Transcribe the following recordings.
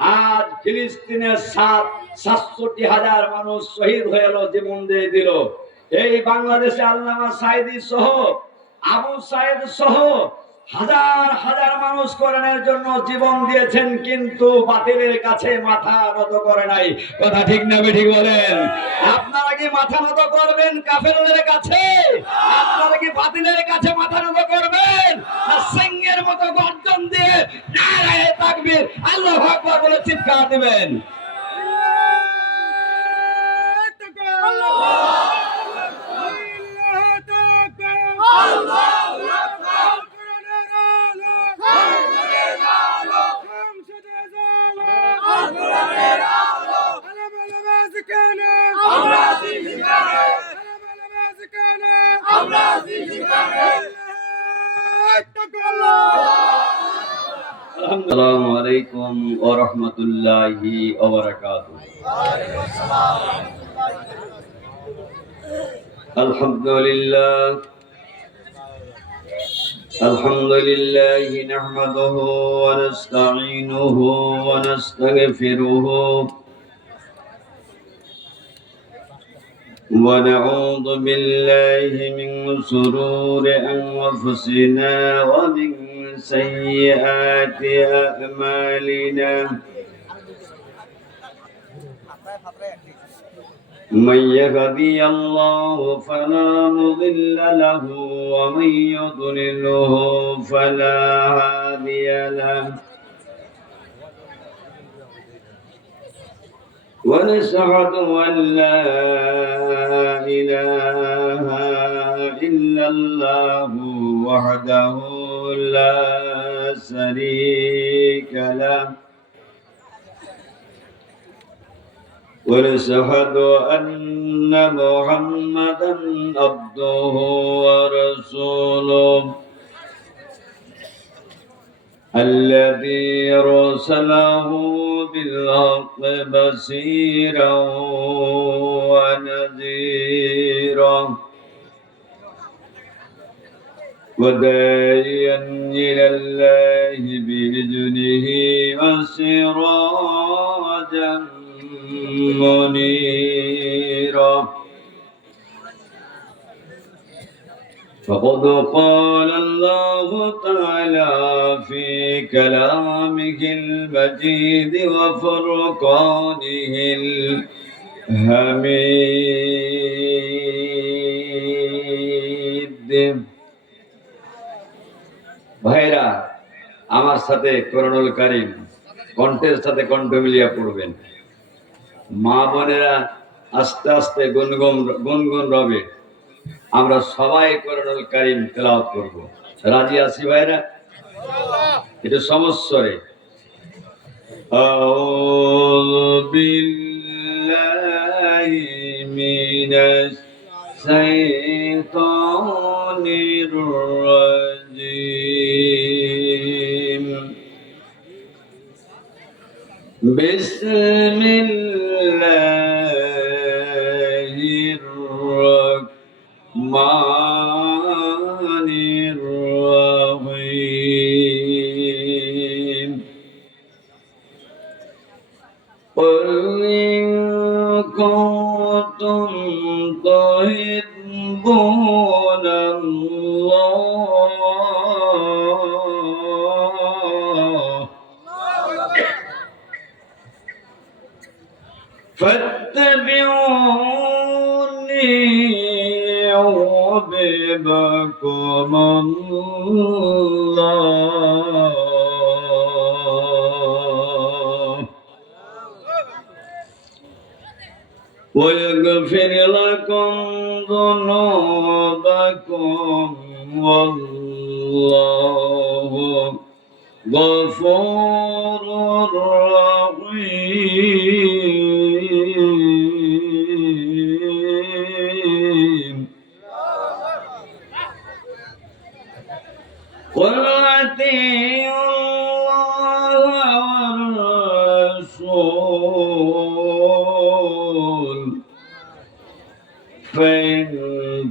আজ ফিলিস্তিনের 67,000 মানুষ শহীদ হয়ে গেল, জীবন দিয়ে দিল। এই বাংলাদেশে আল্লামা সাঈদী সহ, আবু সাঈদ সহ হাজার হাজার মানুষ কোরআনের জন্য জীবন দিয়েছেন, কিন্তু বাতিলের কাছে মাথা নত করে নাই। কথা ঠিক না ঠিক বলেন? আপনারা কি মাথা নত করবেন কাফেরদের কাছে? আপনারা কি বাতিলের কাছে মাথা নত করবেন, না সিংহের মতো গর্জন দিয়ে নারায়ে তাকবীর আল্লাহু আকবার বলে চিৎকার দিবেন? আসসালামু আলাইকুম ওয়া রাহমাতুল্লাহি ওয়া বারাকাতুহু। আলহামদুলিল্লাহ নাহমাদুহু ওয়া নাস্তাঈনুহু ওয়া নাস্তাগফিরুহু ونعوذ بالله من شرور أنفسنا ومن سيئات أعمالنا من يهدي الله فلا مضل له ومن يضلله فلا هادي له ونشهد أن لا إله إلا الله وحده لا شريك له ونشهد أن محمدا عبده ورسوله الذي أرسله بالحق بشيرا ونذيرا وداعيا إلى الله بإذنه وسراجا منيرا فقد قال الله تعالى في كلامه المجيد وفرقانه الحميد ভাইরা আমার সাথে কোরআনুল কারীম কণ্ঠের সাথে কণ্ঠ মিলিয়ে পড়বেন। মা বোনেরা আস্তে আস্তে গুনগুন রবে। আমরা সবাই কোরআনুল কারীম তেলাওয়াত করব। রাজি আছি ভাইরা? এটা সমস্বরে আউযু বিল্লাহি মিনাশ শাইতানির রাজীম বিসমিল্লাহির রাহমানির রাহিম قل إن كنتم تحبون الله فاتبعوني يحببكم الله ويغفر لكم ذنوبكم والله غفور رحيم قل أطيعوا الله والرسول فإن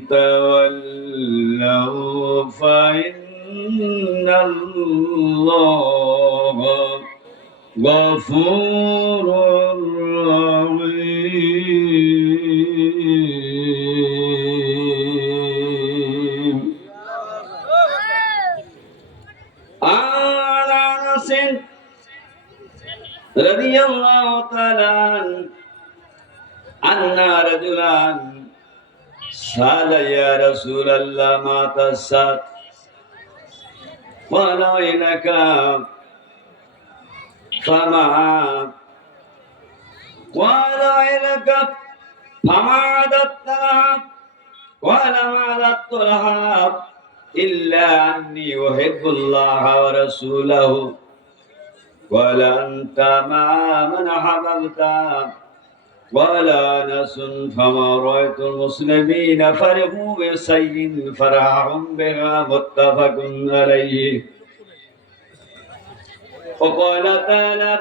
تولوا فإن الله غفور الغفور الرحيم. عن أنس رضي الله تعالى عنه أن رجلا سأل يا رسول الله مات الساعة قال إنك فما قال إنك فما عددتها قال ما عددتها إلا أني أحب الله ورسوله قال أنت ما من أحببت قال أنس فما رأيت المسلمين فرحوا بشيء فرحهم بها متفق عليه. وقال تعالى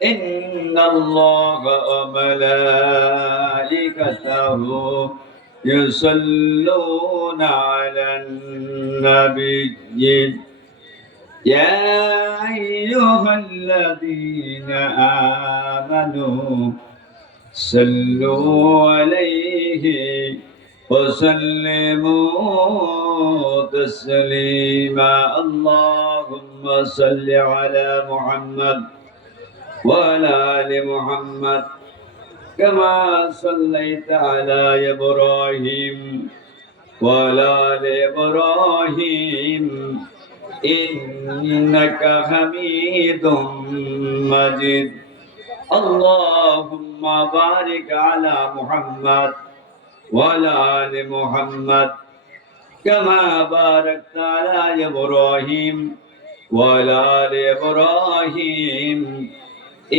إن الله وملائكته يصلون على النبي يا أيها الذين آمنوا صلوا عليه وسلموا تسليما. اللهم صل على محمد وعلى آل محمد كما صليت على إبراهيم وعلى آل إبراهيم إنك حميد مجيد. اللهم بارك على محمد وعلى آل محمد كما باركت على إبراهيم وعلى آل إبراهيم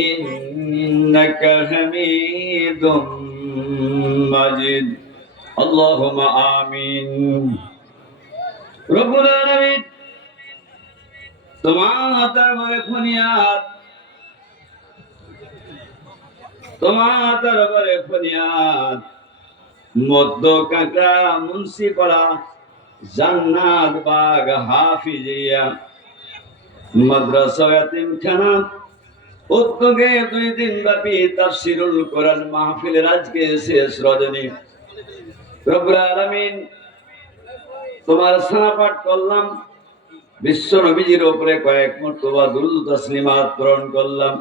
إنك حميد مجيد. اللهم آمين. رب العالمين তোমার দরবারে ফরিয়াদ, তোমার দরবারে ফরিয়াদ, মধ্য কাঁকড়া মুন্সিপাড়া জান্নাত বাগ হাফিজিয়া মাদ্রাসা ইয়াতিমখানা উদ্যোগে 2 দিন ব্যাপী তাফসীরুল কোরআন মাহফিলের আজকে শেষ রজনী। রব্বুল আলামিন তোমার সানা পাঠ করলাম, বিশ্ব নবীজির উপরে কয়েক মর্তবা দুরূদ তাসলিমাত প্রেরণ করলাম।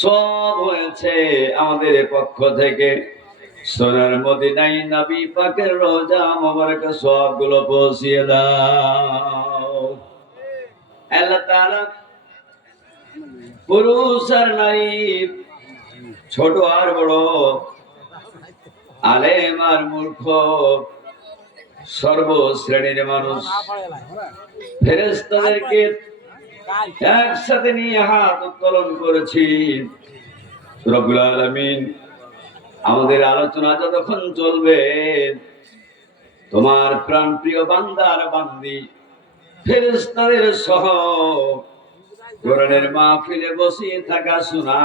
সব হয়েছে আমাদের পক্ষ থেকে। সোনার মদিনায় নবী পাকের রোজা মোবারক সবগুলো পৌঁছিয়ে দাও। আল্লাহ তাআলা পুরুষ আর নারী, ছোট আর বড়, আলেম আর মূর্খ, সর্বশ্রেণীর মানুষ ফেরেশতাদেরকে একসাথে নিয়ে হাত উত্তোলন করেছি। রব্বুল আলামিন আমাদের আলোচনা যতক্ষণ চলবে তোমার প্রাণপ্রিয় বান্দার বান্দি ফেরেশতাদের সহ কোরআনের মাহফিলে বসিয়ে থাকা শোনা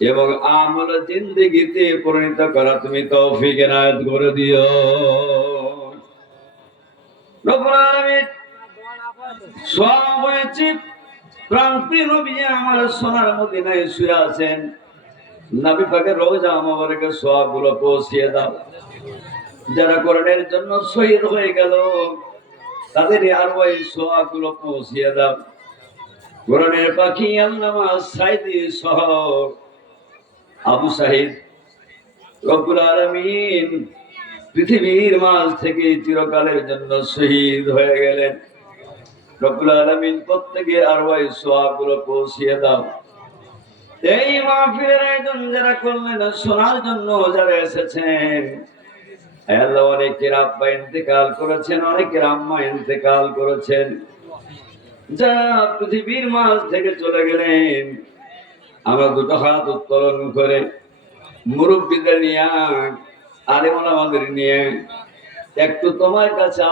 এবং আমল জিন্দেগিতে পরিণত করা তুমি তৌফিক এনায়েত করে দিও। রব্বুল আলামিন সব হয়েছে প্রান্তীয় নবী আমার সোনার মদিনায় শুয়ে আছেন, নবী পাকের রোজা মোবারকের সওয়াবগুলো পৌঁছিয়ে দাও। যারা কোরআনের জন্য শহীদ হয়ে গেল তাদের আর ওই সওয়াবগুলো পৌঁছিয়ে দাও। কোরআনের পাখি আল্লামা সাইদি সহ আবু সাহিদ রব্বুল আলামিন পৃথিবীর মাঝ থেকে চিরকালের জন্য শহীদ হয়ে গেলেন। রব্বুল আলামিন প্রত্যেকের আরওয়াহ সওয়াবগুলো পৌঁছিয়ে দাও। এই মাহফিলের আয়োজন যারা করলেন, শোনার জন্য যারা এসেছেন, আল্লাহ অনেকের আব্বা ইন্তেকাল করেছেন, অনেকের আম্মা ইন্তেকাল করেছেন, যারা পৃথিবীর মাঝ থেকে চলে গেলেন, আমরা দুটো হাত উত্তোলন করে মুরব্বীদের নিয়ে আলেম ওলামাদের নিয়ে একটু তোমার কাছে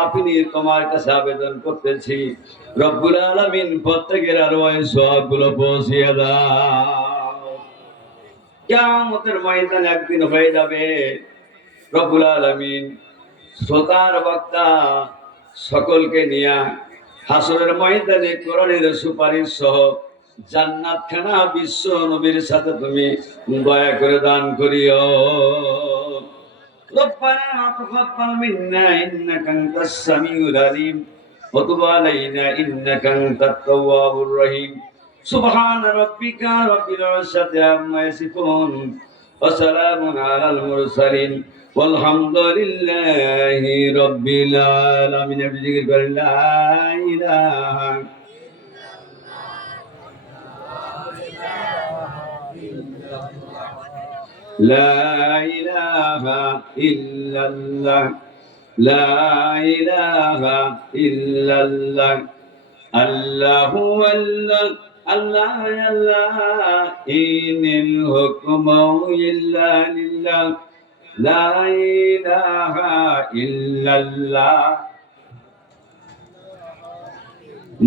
তোমার কাছে আবেদন করতেছি, রব্বুল আলামিন প্রত্যেকের আরওয়াহ সওয়াবগুলো পৌঁছিয়ে দাও। কিয়ামতের ময়দানে একদিন হয়ে যাবে রব্বুল আলামিন শ্রোতার বক্তা সকলকে নিয়ে হাসরের ময়দানে কোরআনের সুপারিশ সহ জান্নাত খানা বিশ্ব নবীর সাথে তুমি দয়া করে দান করিও। ربنا تقبل منا إنك أنت السميع العليم وتب علينا إنك أنت التواب الرحيم سبحان ربك رب العزة عما يصفون وسلام على المرسلين والحمد لله رب العالمين بذكر لا إله لا إله إلا الله لا إله إلا الله الله الله الله الله إن الحكم إلا لله لا إله إلا الله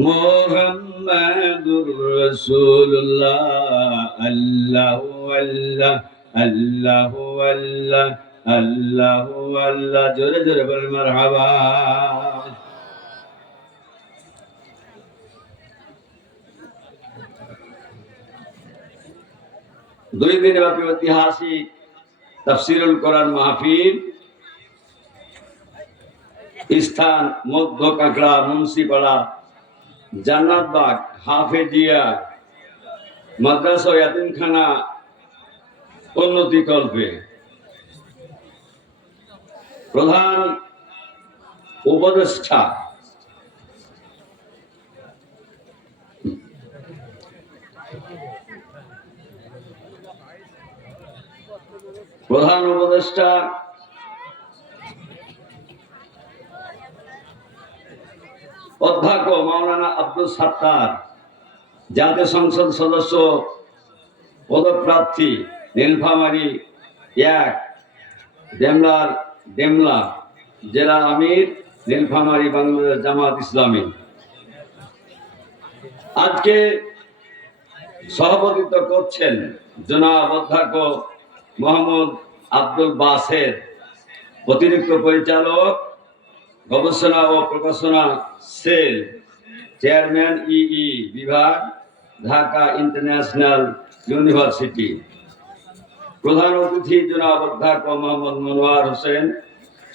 محمد رسول الله الله الله الله الله الله الله জোরে জোরে বল মারহাবা। দুই দিন ব্যাপী ঐতিহাসিক তাফসীরুল কোরআন মাহফিল, স্থান মধ্য কাঁকড়া, মুন্সিপাড়া, জান্নাতবাগ হাফেজিয়া মাদ্রাসা ইয়াতিমখানা উন্নতিকল্পে প্রধান উপদেষ্টা অধ্যক্ষ মাওলানা আব্দুল সাত্তার, জাতীয় সংসদ সদস্য পদপ্রার্থী নীলফামারী 1 ডেমলা জেলা আমির নীলফামারী বাংলাদেশ জামাত ইসলামী। আজকে সভাপতিত্ব করছেন জনাব অধ্যক্ষ মোহাম্মদ আব্দুল বাসের, অতিরিক্ত পরিচালক গবেষণা ও প্রকাশনা সেল, চেয়ারম্যান ইই বিভাগ, ঢাকা ইন্টারন্যাশনাল ইউনিভার্সিটি। প্রধান অতিথি জনাব অধ্যক্ষ মোহাম্মদ মনোয়ার হোসেন,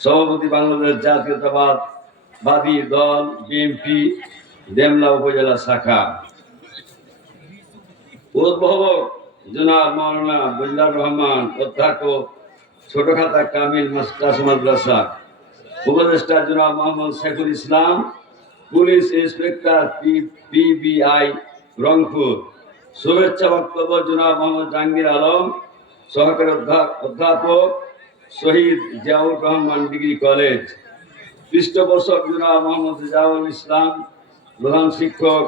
সভাপতি বাংলাদেশ জাতীয়তাবাদী দল বিএনপি ডেমলা উপজেলা শাখা। উদ্বোধক জনাব মাওলানা বুল্লার রহমান, অধ্যক্ষ ছোটখাতা কামিল মাস্টার্স মাদ্রাসা। উপদেষ্টা জনাব মোহাম্মদ শেখুল ইসলাম, পুলিশ ইন্সপেক্টর পিবিআই রংপুর। শুভেচ্ছা বক্তব্য জনাব মোহাম্মদ জাহাঙ্গীর আলম, সহকারী অধ্যাপক শহীদ জিয়াউর রহমান ডিগ্রি কলেজ। পৃষ্ঠপোষক জনাব মোহাম্মদ রেজাউল ইসলাম, প্রধান শিক্ষক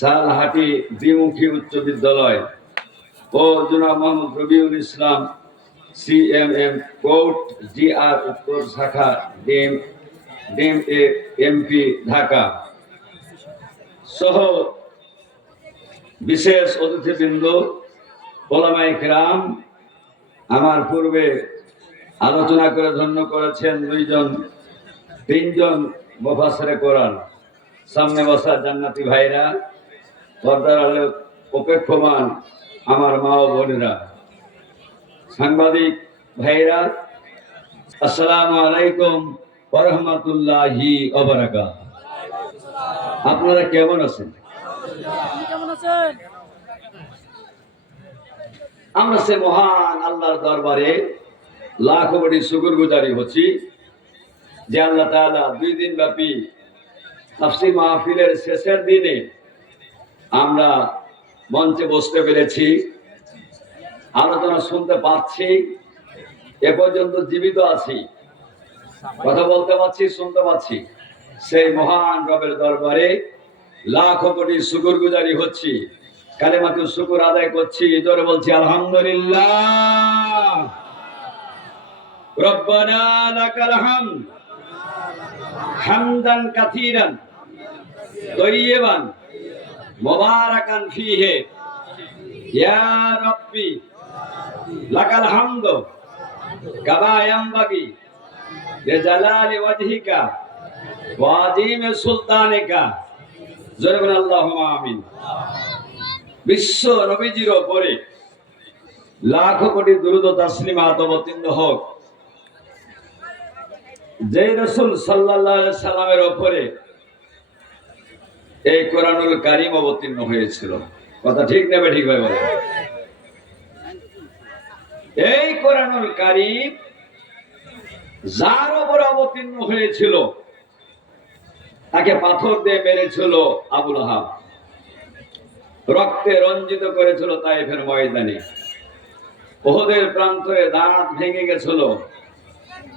সালহাটি দ্বিমুখী উচ্চ বিদ্যালয়, ও জনাব Mohammad Rabiul Islam, CMM court GR উত্তর শাখা এমপি ঢাকা সহ বিশেষ অতিথিবৃন্দ, ওলামায়ে কেরাম। আমার পূর্বে আলোচনা করে ধন্য করেছেন 3জন মুফাসসিরে কোরআন। সামনে বসা জান্নাতি ভাইরা, পর্দার আলো অপেক্ষমান আমার মা ও বোনেরা, সাংবাদিক ভাইরা, আসসালামু আলাইকুম ওয়া রাহমাতুল্লাহি ওয়া বারাকাতুহু। আপনারা কেমন আছেন? আমরা সে মহান আল্লাহর দরবারে লাখো কোটি শুকরগুজারি হচ্ছি যে আল্লাহ তাআলা 2 দিন ব্যাপী তাফসীর মাহফিলের শেষের দিনে আমরা মঞ্চে বসতে পেরেছি, আলোচনা শুনতে পাচ্ছি, এ পর্যন্ত জীবিত আছি, কথা বলতে পারছি, শুনতে পাচ্ছি। সেই মহান রবের দরবারে লাখো কোটি শুকরগুজারি হচ্ছি, কালেমাতুল শুকর আদায় করছি, জোরে বলছি আলহামদুলিল্লাহ। রব্বানা লাকাল হামদ হামদান কাসীরান তাইয়্যিবান মুবারাকান ফীহি ইয়া রাব্বি লাকাল হামদু কামা ইয়ানবাগি লিজালালি ওয়াজহিকা ওয়া আযীমি সুলতানিকা। জোরে বলেন আল্লাহুম্মা আমিন। বিশ্ব নবীজির ওপরে লাখ কোটি দুরূদ ও তাসলিমাত অবতীর্ণ হোক। যে রাসূল সাল্লাল্লাহু আলাইহি সাল্লামের ওপরে এই কোরআনুল কারীম অবতীর্ণ হয়েছিল। কথা ঠিক না ঠিক ভাই বলেন? এই কোরআনুল কারীম যার উপর অবতীর্ণ হয়েছিল তাকে পাথর দিয়ে মেরেছিল আবু লাহাব, রক্তে রঞ্জিত করেছিল তায়েফের ময়দানে, উহুদের প্রান্তরে দাঁত ভেঙে গেছিল,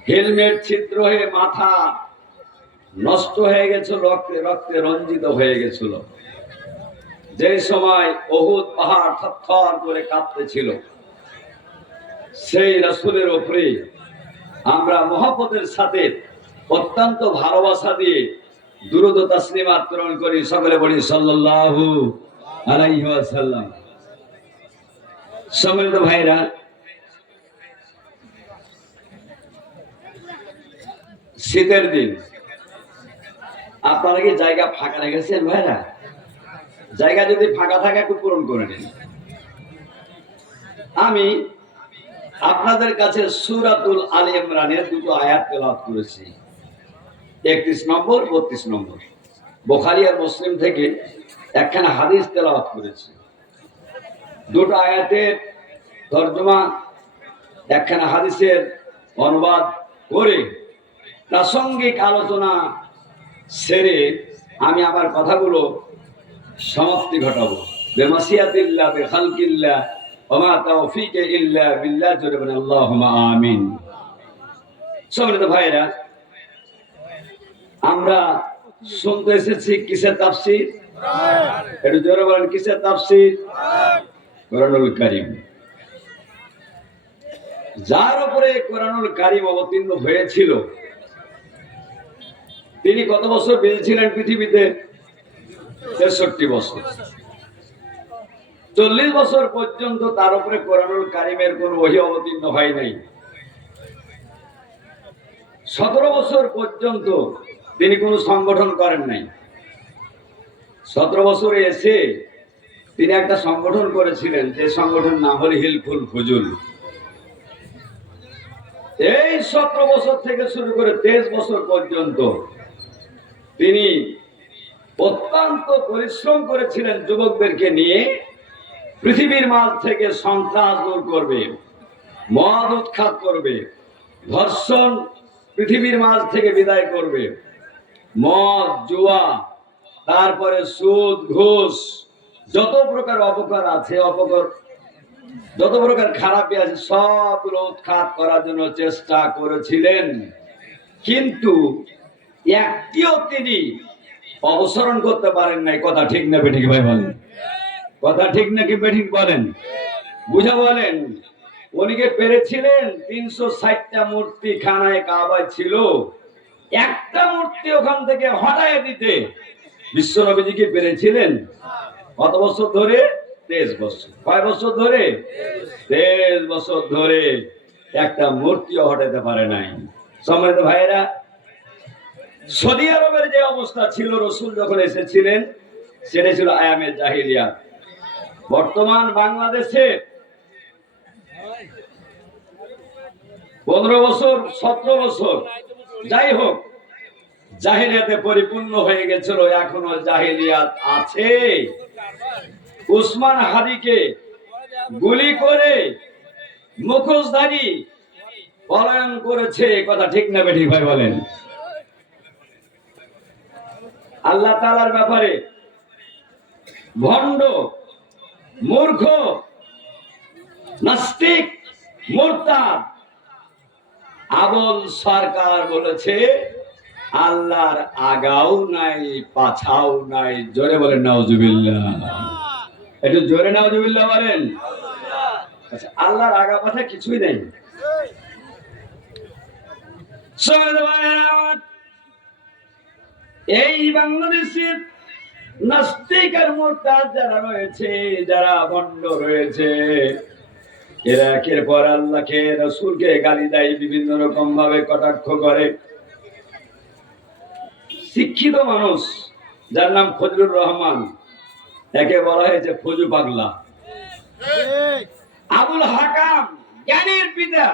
হেলমেট ছিদ্র হয়ে মাথা নষ্ট হয়ে গেছিল, রক্তে রক্তে রঞ্জিত হয়ে গেছিল। যে সময় উহুদ পাহাড় থরথর করে কাঁপতেছিল, সেই রাসূলের উপরে আমরা মহব্বতের সাথে অত্যন্ত ভালোবাসা দিয়ে দুরূদ ও তাসলিমাত প্রেরণ করি। সকলে বলি সাল্লাল্লাহু আলাইহি ওয়াসাল্লাম। সম্মানিত ভাইরা, শীতের দিন আপনারা কি জায়গা ফাঁকা রেখেছেন ভাইরা? জায়গা যদি ফাঁকা থাকে একটু পূরণ করে নিন। আমি আপনাদের কাছে সূরাতুল আলে ইমরানের দুটো আয়াত তেলাওয়াত করেছি, 31 নম্বর 32 নম্বর। বুখারী আর মুসলিম থেকে একখানা হাদিস তেলাওয়াত করেছি। দুটো আয়াতের তরজমা, একখানা হাদিসের অনুবাদ করে প্রাসঙ্গিক আলোচনা সেরে আমি আমার কথাগুলো সমাপ্তি ঘটাবো। বেমাসিয়াতিল্লাহ বিখালকিল্লাহ ওমা তাওফীকি ইল্লা বিল্লাহ। জোরে বলেন আল্লাহুম্মা আমিন। সম্মানিত ভাইরা, আমরা শুনতে এসেছি কিসের তাফসীর? একটু জোরে বলেন, কিসের তাফসীর? কোরআনুল কারীম। যার উপরে কোরআনুল কারীম অবতীর্ণ হয়েছিল তিনি কত বছর বেঁচে ছিলেন পৃথিবীতে? 63 বছর। 40 বছর পর্যন্ত তার উপরে কোরআনুল কারীমের কোন ওহী অবতীর্ণ হয় নাই। 17 বছর পর্যন্ত তিনি কোনো সংগঠন করেন নাই। 17 বছরে এসে তিনি একটা সংগঠন করেছিলেন, যে সংগঠন নাম হল হিলফুল ফুজুল। এই 17 বছর থেকে শুরু করে 23 বছর পর্যন্ত তিনি অত্যন্ত পরিশ্রম করেছিলেন যুবকদেরকে নিয়ে পৃথিবীর মাঝ থেকে সন্ত্রাস দূর করবে, মদ উৎখাত করবে, ধর্ষণ পৃথিবীর মাঝ থেকে বিদায় করবে, মদ জুয়া, তারপরে সুদ ঘুষ, যত প্রকার অপকার আছে, যত প্রকার খারাপই আছে সবগুলো উৎখাত করার জন্য চেষ্টা করেছিলেন। কিন্তু একটিও তিনি অবসরণ করতে পারেন নাই। কথা ঠিক না বেঠিক ভাই বলেন? কথা ঠিক নাকি বেঠিক বলেন? বুঝা বলেন। উনিকে পেরেছিলেন 360টা মূর্তি খানায় কাবায় ছিল, একটা মূর্তি ওখান থেকে হটায় দিতে বিশ্ব নবীজিকে পেরেছিলেন। কত বছর ধরে? 23 বছর। কয় বছর ধরে? 23 বছর ধরে একটা মূর্তিও হটাতে পারে নাই। সম্মানিত ভাইয়েরা, সৌদি আরবের যে অবস্থা ছিল রাসূল যখন এসেছিলেন, সেটা ছিল আয়ামে জাহিলিয়া। বর্তমান বাংলাদেশে 15 বছর 17 বছর যাই হোক জাহিলিয়াতে পরিপূর্ণ হয়ে গেছিল। এখনো জাহিলিয়াত আছে। উসমান হাদিকে গুলি করে মুখোশধারী পলায়ন করেছে। কথা ঠিক না বেঠিক ভাই বলেন? আল্লাহ তাআলার ব্যাপারে ভণ্ড, মূর্খ, নাস্তিক, মুরতাদ আবুল সরকার বলেছে আল্লাহর আগাও নাই পাছাও নাই। জোরে বলেন নাউজুবিল্লাহ। একটু জোরে নাউজুবিল্লাহ বলেন। আচ্ছা, আল্লাহর আগা পাছা কিছুই নেই। এই বাংলাদেশের নাস্তিক আর মুরতাদ যারা রয়েছে, যারা ভণ্ড রয়েছে, এরা একের পর আল্লাহকে, রাসূলকে গালি দেয়, বিভিন্ন রকম ভাবে কটাক্ষ করে। শিক্ষিত মানুষ যার নাম ফজলুর রহমান, একে বলা হয়েছে ফজু পাগলা। আবুল হাকাম জ্ঞানীর পিতা,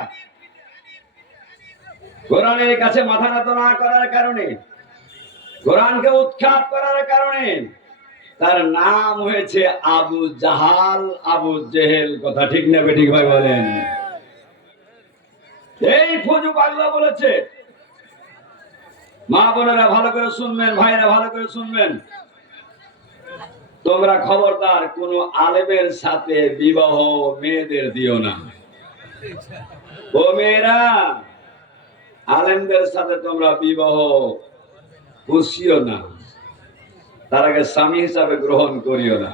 কোরআনের কাছে মাথা নত না করার কারণে, কোরআনকে উৎখাত করার কারণে তার নাম হয়েছে আবু জাহাল, আবু জেহেল। কথা ঠিক না বেঠিক ভাই বলেন? এই ফজু পাগলা বলেছে, মা বোনেরা ভালো করে শুনবেন, ভাইরা ভালো করে শুনবেন, তোমরা খবরদার কোন আলেমের সাথে বিবাহ মেয়েদের দিও না। ও মেয়েরা, আলেমদের সাথে তোমরা বিবাহ বসিও না, তার আগে স্বামী হিসাবে গ্রহণ করিও না।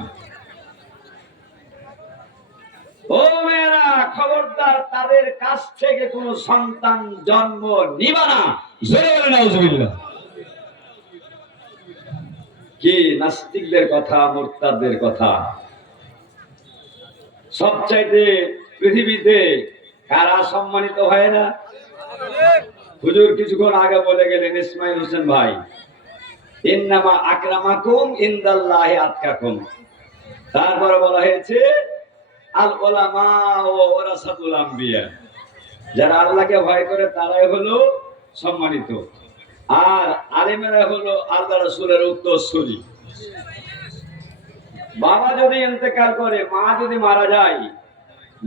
ও মেয়েরা, খবরদার তাদের কাছ থেকে কোন সন্তান জন্ম নিবা না। নাউজুবিল্লাহ। কি নাস্তিকদের কথা, মুরতাদদের কথা। সবচাইতে পৃথিবীতে কারা সম্মানিত হয় না? হুজুর কিছুক্ষণ আগে বলে গেলেন ইসমাইল হোসেন ভাই, ইন্নামা আকরামাকুম ইনদাল্লাহি আতকাকুম। তারপরে বলা হয়েছে আল উলামা ওয়ারাসাতুল আম্বিয়া, যারা আল্লাহকে ভয় করে তারাই হলো সম্মানিত, আর আলেমেরা হলো আল্লাহ রাসূলের উত্তরসূরি। বাবা যদি ইন্তেকাল করে, মা যদি মারা যায়,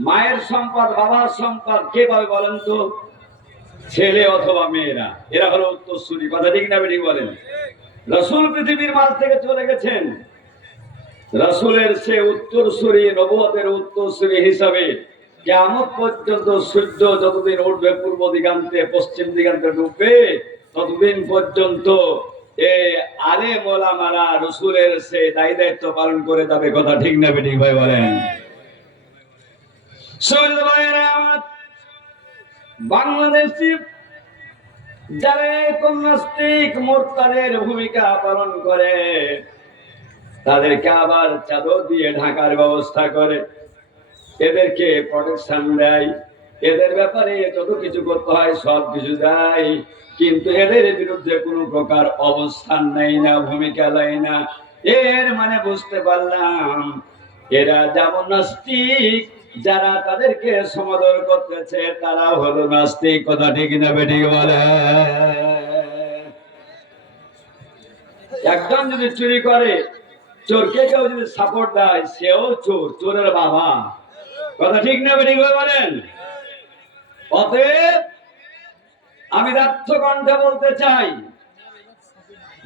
মায়ের সম্পদ বাবার সম্পদ কে পাবে বলেন তো? ছেলে অথবা মেয়েরা, এরা হলো উত্তরসূরি। কথা ঠিক না বেঠিক বলেন? রাসূল পৃথিবীর মাঝ থেকে চলে গেছেন, রাসূলের সে উত্তরসূরি, নবুয়তের উত্তরসূরি হিসাবে কিয়ামত পর্যন্ত সূর্য যতদিন উঠবে পূর্ব দিগান্তে, পশ্চিম দিগান্তে ডুববে, ততদিন পর্যন্ত এই আলেম ওলামারা রাসূলের সে দায়িত্ব পালন করে যাবে। কথা ঠিক না বেঠিক ভাই বলেন? বাংলাদেশি যারা নাস্তিক মুরতাদের ভূমিকা পালন করে, তাদেরকে আবার চাদর দিয়ে ঢাকার ব্যবস্থা করে, এদেরকে প্রোটেকশন দেয়, এদের ব্যাপারে যত কিছু করতে হয় সব কিছু দেয়, কিন্তু এদের বিরুদ্ধে কোনো প্রকার অবস্থান নেই না, ভূমিকা নেয় না। এর মানে বুঝতে পারলাম এরা যেমন নাস্তিক, যারা তাদেরকে সমাদর করতেছে তারা হলো নাস্তিক। কথা ঠিক না বেঠিক বলে? একজন যদি চুরি করে, চোরকে কেউ যদি সাপোর্ট দেয়, সেও চোর, চোরের বাবা। কথা ঠিক না বেঠিক বলেন? অতএব আমি ব্যর্থ কণ্ঠে বলতে চাই,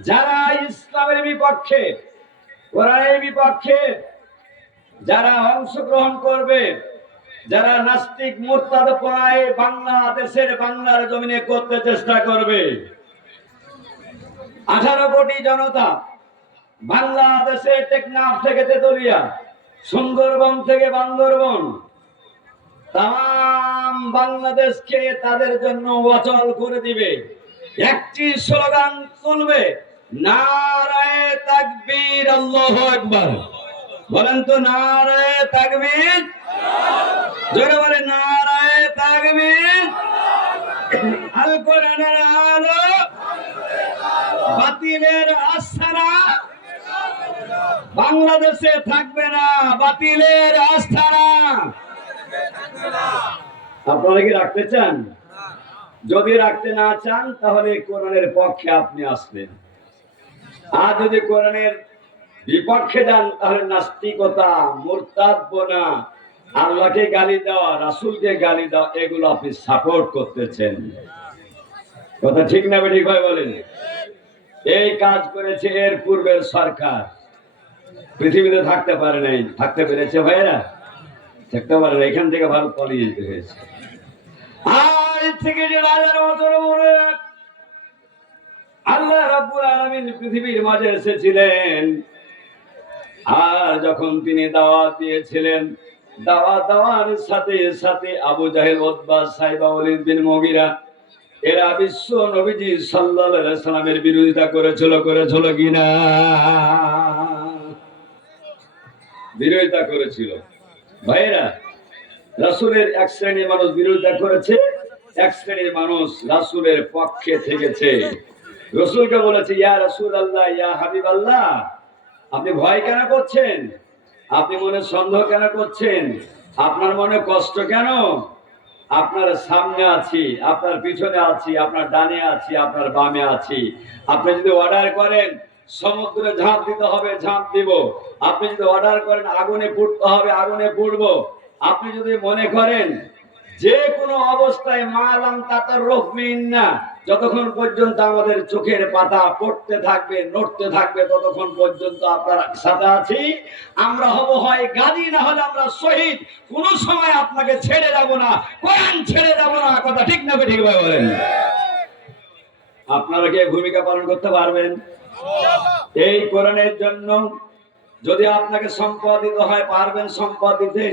যারা ইসলামের বিপক্ষে, কোরআনের বিপক্ষে যারা অংশগ্রহণ করবে, যারা নাস্তিক মুরতাদ পড়ায় বাংলাদেশের বাংলার জমিনে করতে চেষ্টা করবে, 18 কোটি জনতা বাংলাদেশে টেকনাফ থেকে তেতুলিয়া, সুন্দরবন থেকে বান্দরবন, তাম বাংলাদেশকে তাদের জন্য অচল করে দিবে। একটি স্লোগান তুলবে, নারায়ে তাকবীর, আল্লাহু আকবার। বলেন তো নারায়ে তাকবীর, জোরে বলেন নারায়ে তাকবীর। আল কোরআনের আলো, বাতিলের আস্তানা বাংলাদেশে থাকবে না, বাতিলের আস্তানা। আপনারা কি রাখতে চান? যদি রাখতে না চান তাহলে কোরআনের পক্ষে আপনি আসবেন, আর যদি কোরআনের বিপক্ষে যান তাহলে নাস্তিকতা, মুরতাদপনা, আল্লাহকে গালি দেওয়া, রাসূলকে গালি দেওয়া, এগুলো আপনি সাপোর্ট করতেছেন। কথা ঠিক না বেঠিক ভাই বলেন? এই কাজ করেছে এর পূর্বের সরকার, পৃথিবীতে থাকতে পারে নাই। থাকতে পেরেছে ভাইরা? থাকতে পারে না, এখান থেকে ভারত পালিয়ে যেতে হয়েছে। আজ থেকে 1000 বছর পরে আল্লাহ রাব্বুল আলামিন পৃথিবীর মাঝে এসেছিলেন, আর যখন তিনি দাওয়াত দিয়েছিলেন, দাওয়াত দেওয়ার সাথে সাথে আবু জাহেল, উতবা, সাইবা, ওয়ালিদ বিন মুগীরা, এরা বিশ্ব নবীজি সাল্লাল্লাহু আলাইহি সাল্লামের বিরোধিতা করেছিল কিনা? বিরোধিতা করেছিল। ভাইরা, রাসূলের এক শ্রেণীর মানুষ বিরোধিতা করেছে, এক শ্রেণীর মানুষ রাসূলের পক্ষে থেকেছে। রাসূলকে বলেছে ইয়া রাসূলুল্লাহ, ইয়া হাবিবাল্লাহ, আপনি ভয় কেন করছেন? আপনি মনে সন্দেহ কেন করছেন? আপনার মনে কষ্ট কেন? আপনার সামনে আছি, আপনার পিছনে আছি, আপনার ডানে আছি, আপনার বামে আছি। আপনি যদি অর্ডার করেন সমুদ্রে ঝাঁপ দিতে হবে, ঝাঁপ দিব। আপনি যদি অর্ডার করেন আগুনে পুড়তে হবে, আগুনে পুড়বো। আপনি যদি মনে করেন যে কোনো অবস্থায় মালাম তাতার রহমিন না, যতক্ষণ পর্যন্ত আমাদের চোখের পাতা পড়তে থাকবে, নড়তে থাকবে, ততক্ষণ পর্যন্ত আপনার সাথে আছি। আমরা হব হয় গাজী, না হলে আমরা শহীদ। কোন সময় আপনাকে ছেড়ে যাব না, কোরআন ছেড়ে যাব না। কথা ঠিক না ঠিক ভাবে বলেন? আপনারা কি ভূমিকা পালন করতে পারবেন এই কোরআনের জন্য? যদি আপনাকে সম্পদ দিতে হয় পারবেন সম্পদ দিতে?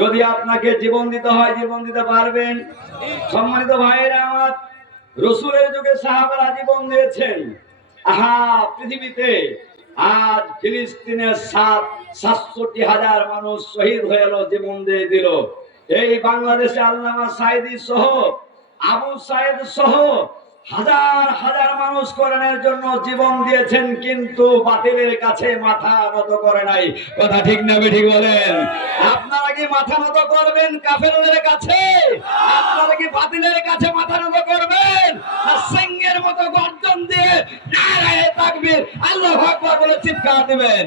যদি আপনাকে জীবন দিতে হয় জীবন দিতে পারবেন? সম্মানিত ভাইয়েরা আমার, রসুলের যুগে সাহাবারা জীবন দিয়েছেন। আহা, পৃথিবীতে আজ ফিলিস্তিনের 67,000 মানুষ শহীদ হয়ে এলো, জীবন দিয়ে দিল। এই বাংলাদেশে আল্লামা সাঈদী সহ, আবু সাঈদ সহ হাজার হাজার মানুষ কোরআনের জন্য জীবন দিয়েছেন, কিন্তু বাতিলের কাছে মাথা নত করে নাই। কথা ঠিক না ঠিক বলেন? আপনারা কি মাথা নত করবেন কাফেরদের কাছে? আপনারা কি বাতিলের কাছে মাথা নত করবেন? না সিংহের মতো গর্জন দিয়ে নারায়ে তাকবীর আল্লাহু আকবার বলে চিৎকার দিবেন?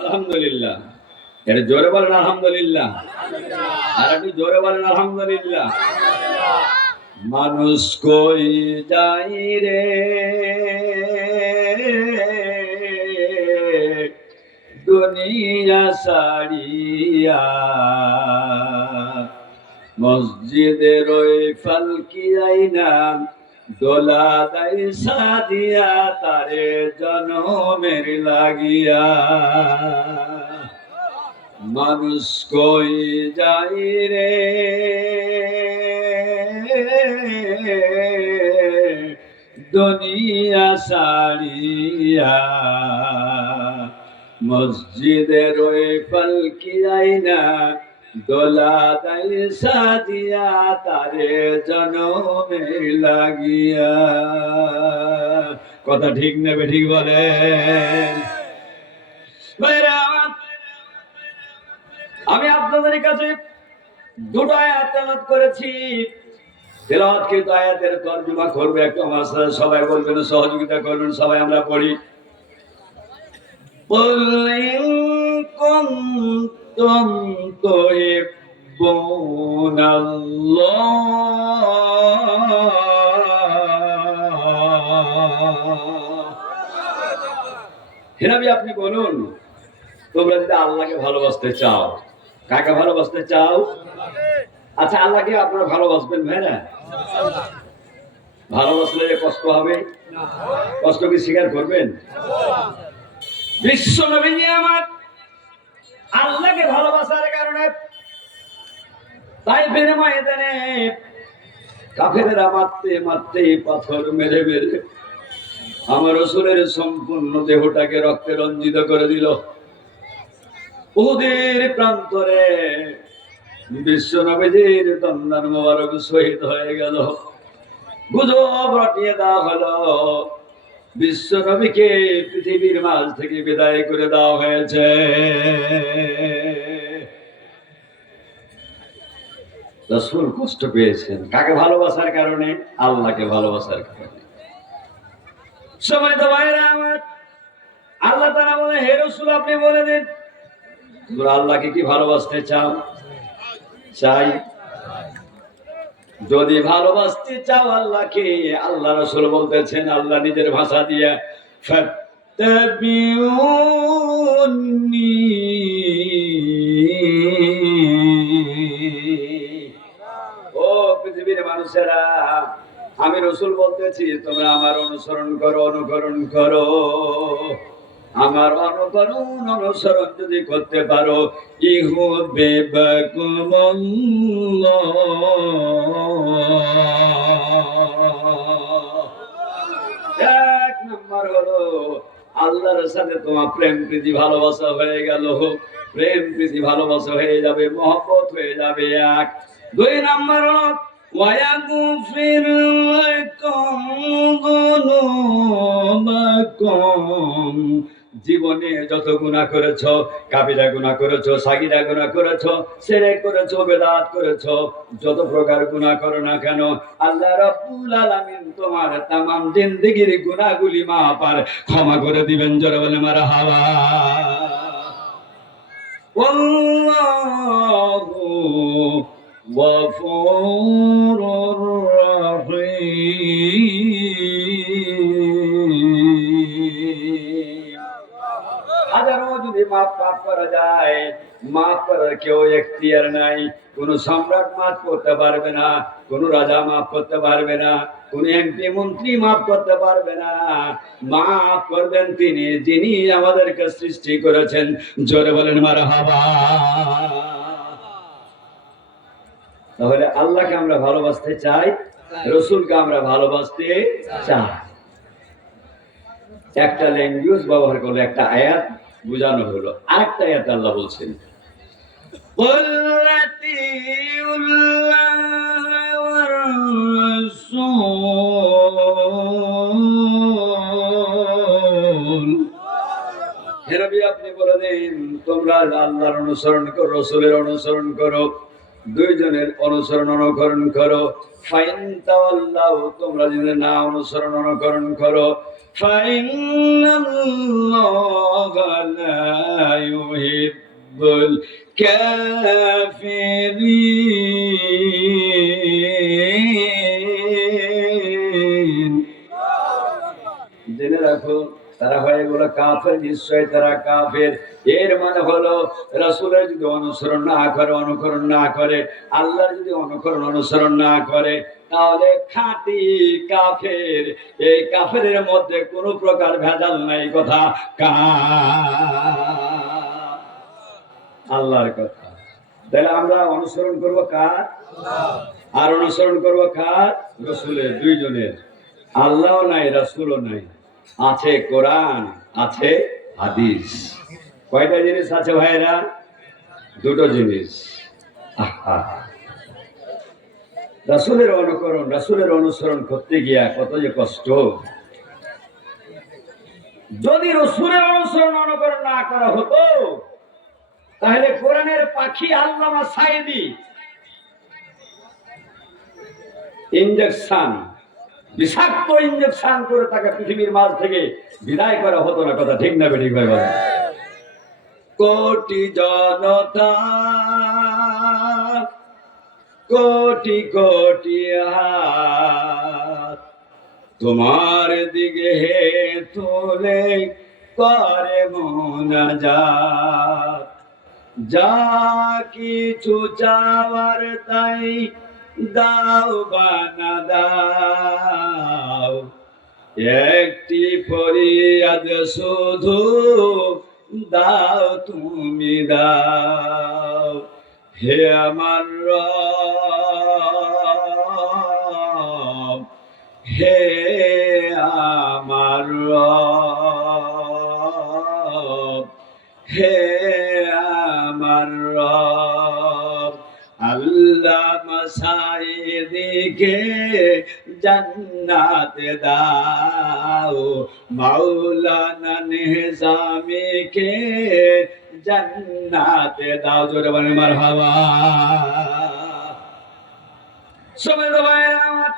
আলহামদুলিল্লাহ। এটা জোরে বলেন আলহামদুলিল্লাহ। আর একটু জোরে বলেন আলহামদুলিল্লাহ। মানুষ কই যাই রে দুনিয়া সারিয়া, মসজিদের ওই ফালকি আইনা দোলা দাই সাদিয়া তারে জনমের লাগিয়া। মানুষ কই যাই রে দুনিয়া সারিয়া, মসজিদের ওই পালকি আইনা দোলা দাই সাজিয়া তারে জনমে লাগিয়া। কথা ঠিক নেবে ঠিক বলেন? আমি আপনাদের কাছে দুটো আয়াত তেলাওয়াত করেছি। তেলাওয়াতকৃত আয়াতের তরজমা করবে একটু আমার সাথে সবাই বলবেন, সহযোগিতা করবেন সবাই। আমরা পড়ি। قل إن كنتم تحبون الله। হে নবী, আপনি বলুন তোমরা যদি আল্লাহকে ভালোবাসতে চাও। কাকে ভালোবাসতে চাও? আচ্ছা, আল্লাহকে আপনারা ভালোবাসবেন ভাইরা? ভালোবাসলে কষ্ট হবে? কষ্ট কি স্বীকার করবেন? বিশ্ব নবী আমার আল্লাহকে ভালোবাসার কারণে তাইফের ময়দানে কাফেররা মারতে মারতে পাথর মেরে মেরে আমার রাসূলের সম্পূর্ণ দেহটাকে রক্তে রঞ্জিত করে দিল। উহুদের প্রান্তরে বিশ্ব নবীর দন্দান মোবারক শহীদ হয়ে গেল। গুজব রটিয়ে দেওয়া হলো বিশ্ব নবীকে পৃথিবীর মাঝ থেকে বিদায় করে দেওয়া হয়েছে। রাসূল কষ্ট পেয়েছেন। কাকে ভালোবাসার কারণে? আল্লাহকে ভালোবাসার কারণে। সম্মানিত ভাইরা আমার, আল্লাহ তাআলা বলে, হে রাসূল আপনি বলে দিন তোমরা আল্লাহকে কি ভালোবাসতে চাও? চাই। যদি ভালোবাসতে চাও আল্লাহকে, আল্লাহ রাসূল বলতেছেন, আল্লাহ নিজের ভাষা দিয়ে, ফাত্তাবিউনি, ও পৃথিবীর মানুষেরা, আমি রাসূল বলতেছি তোমরা আমার অনুসরণ করো, অনুকরণ করো। আমার অনুকরণ অনুসরণ যদি করতে পারো, ইহুবে বাকুমুল্লাহ। এক নম্বর হলো আল্লাহর সাথে তোমার প্রেম প্রীতি ভালোবাসা হয়ে গেল, প্রেম প্রীতি ভালোবাসা হয়ে যাবে, মহব্বত হয়ে যাবে এক। দুই নম্বর হলো ওয়ায়াগফির লাকুম যুনুবাকুম। জীবনে যত গুনাহ করেছো, কাবিরা গুনাহ করেছো, সাগীরা গুনাহ করেছো, শিরক করেছো, বেদাত করেছো, যত প্রকার গুনাহ করো না কেন, আল্লাহ রাব্বুল আলামিন তোমার तमाम জিন্দেগীর গুনাহগুলি মাফ আর ক্ষমা করে দিবেন। জোরে বলে মারহাবা। আল্লাহু গফুরুর রহিম। হাজারো যদি মাফ করা যায়, মাফ করার কেউ এখতিয়ার নাই। কোন সম্রাট মাফ করতে পারবে না, কোন রাজা মাফ করতে পারবে না, কোন এমপি মন্ত্রী মাফ করতে পারবে না। মাফ করবেন তিনি, যিনি আমাদেরকে সৃষ্টি করেছেন। জোরে বলেন মারহাবা। তাহলে আল্লাহকে আমরা ভালোবাসতে চাই, রসুলকে আমরা ভালোবাসতে চাই। একটা ল্যাঙ্গুয়েজ ব্যবহার করলে একটা আয়াত বুঝানো হলো, আরেকটা আয়াত আল্লাহ বলছেন আপনি বলে দিন তোমরা আল্লাহর অনুসরণ করো, রসুলের অনুসরণ করো, দুইজনের অনুসরণ অনুকরণ করো। ফাইন তাওয়াল্লাহু, তোমরা যদি না অনুসরণ অনুকরণ করো, ফাইনাল্লাহা লা ইউহিব্বুল কাফিরিন। জেনে রাখো তারা হয় এগুলো কাফের, নিশ্চয় তারা কাফের। এর মানে হলো রাসূলের যদি অনুসরণ না করে, অনুকরণ না করে, আল্লাহর যদি অনুসরণ না করে, তাহলে খাঁটি কাফের। এই কাফেরের মধ্যে কোনো প্রকার ভেজাল নাই। কথা আল্লাহর কথা। তাহলে আমরা অনুসরণ করব কার? আর অনুসরণ করব কার? রাসূলের, দুইজনের। আল্লাহও নাই, রাসূলও নাই, আছে কোরআন, আছে হাদিস। কয়টা জিনিস আছে ভাইরা? দুটো জিনিস। রাসূলের অনুকরণ, রাসূলের অনুসরণ করতে গিয়া কত যে কষ্ট। যদি রাসূলের অনুকরণ না করা হতো, তাহলে কোরআনের পাখি আল্লামা সাঈদী ইনজেকশন, বিষাক্ত ইনজেকশন করে তাকে পৃথিবীর মাঝ থেকে বিদায় করা হতো না। কথা ঠিক না বেঠিক ভাই বলেন? কোটি জনতা, কোটি কোটি হাত তোমার দিকে হে তোলে করে মুনাজাত। যা কিছু চাওয়ার তাই দাও বানা দাও, একটি ফরিয়াদ শুধু দাও তুমি দাও। হে আমার রব, হে আমার রব, হে আমার রব। আল্লামা সাঈদীকে জান্নাতে দাও, মাওলানা নিজামীকে জান্নাতে দাও। জোরে বলেন মারহাবা। সবাই ভাইরা আমার,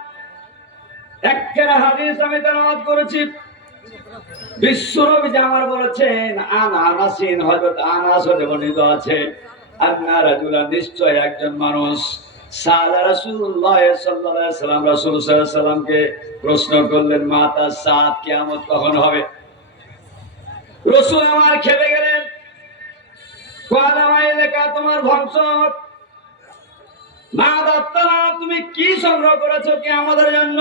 একটা হাদিস আমি তেলাওয়াত করেছি। বিশ্বনবী আমার বলেছেন, আনাসিন, হযরত আনাস হতে বর্ণিত আছে, আন্না রাজুলান, নিশ্চয় একজন মানুষ, সালা রাসূলুল্লাহ সাল্লাল্লাহু আলাইহি সাল্লাম, রাসূল সাল্লাল্লাহু আলাইহি সাল্লামকে প্রশ্ন করলেন, মাতা সাত, কিয়ামত কখন হবে? রাসূল আমার খেপে গেলেন, কোয়ালামাইলেকা, তোমার ধ্বংস। মাদাত্তালা, তুমি কি সংগ্রহ করেছো কি আমাদের জন্য?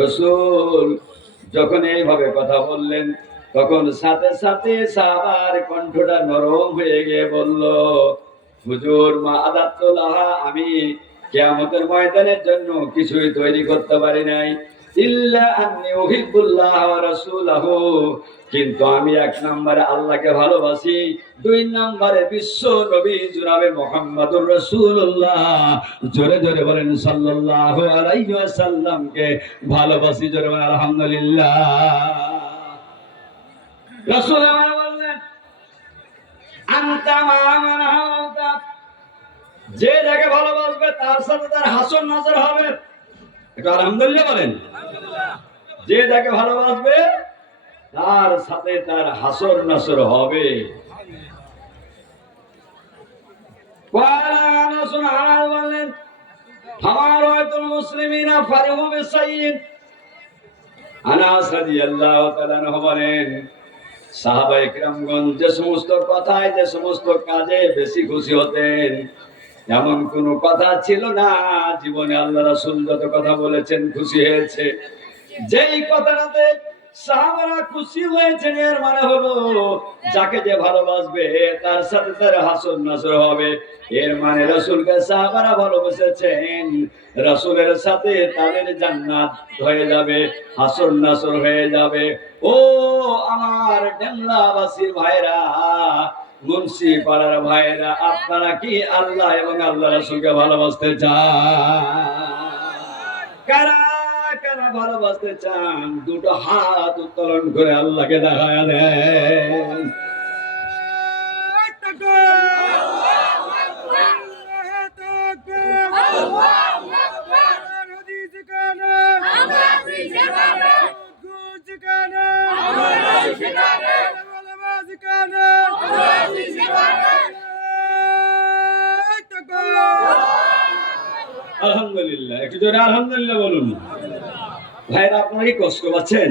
রাসূল যখন এইভাবে কথা বললেন তখন সাথে সাথে সাহাবার কণ্ঠটা নরম হয়ে গিয়ে বলল, হুজুর মা আদাতুল্লাহ, আমি কিয়ামতের ময়দানের জন্য কিছুই তৈরি করতে পারি নাই, ইল্লা আন্নী উহিব্বুল্লাহ ওয়া রাসূলাহু, কিন্তু আমি এক নম্বরে আল্লাহকে ভালোবাসি, দুই নম্বরে বিশ্ব নবী জনাবে মুহাম্মদুর রাসূলুল্লাহ, জোরে জোরে বলেন সাল্লাল্লাহু আলাইহি ওয়াসাল্লামকে ভালোবাসি, জোরে বলেন আলহামদুলিল্লাহ। রাসূল আমার বললেন, আনতা মা মান হাওতা, যে যাকে ভালোবাসবে তার সাথে তার হাসর নজর হবে। একটু আলহামদুলিল্লাহ বলেন। যে যাকে ভালোবাসবে তার সাথে তার হাসর নজর হবে। বলেন, হামারাতুল মুসলিমিনা ফারিহু বিসাইয়্যিদ। আনাস রাদিয়াল্লাহু তাআলা আনহু বলেন, সাহাবায়ে কিরামগণ যে সমস্ত কথায়, যে সমস্ত কাজে বেশি খুশি হতেন, এমন কোন কথা ছিল না জীবনে আল্লাহ রাসূল যত কথা বলেছেন খুশি হয়েছে। যেই কথাটাতে সাহাবারা খুশি হয়েছেন এর মানে হলো যাকে যে ভালোবাসবে তার সাথে তার হাসর নাসর হবে। এর মানে রাসূলকে সাহাবারা ভালোবেসেছেন, রাসূলের সাথে তাদের জান্নাত হয়ে যাবে, হাসর নাসর হয়ে যাবে। ও আমার ডেমরাবাসী ভাইরা, মুন্সি পাড়ার ভাইরা, আপনারা কি আল্লাহ এবং আল্লাহ রাসূলকে ভালোবাসতে চান? কারা কারা ভালোবাসতে চান? দুটো হাত উত্তোলন করে আল্লাহকে দেখায় দেন। আলহামদুলিল্লাহ, একটু জোরে আলহামদুলিল্লাহ বলুন। ভাইরা, আপনারা কি কষ্ট পাচ্ছেন?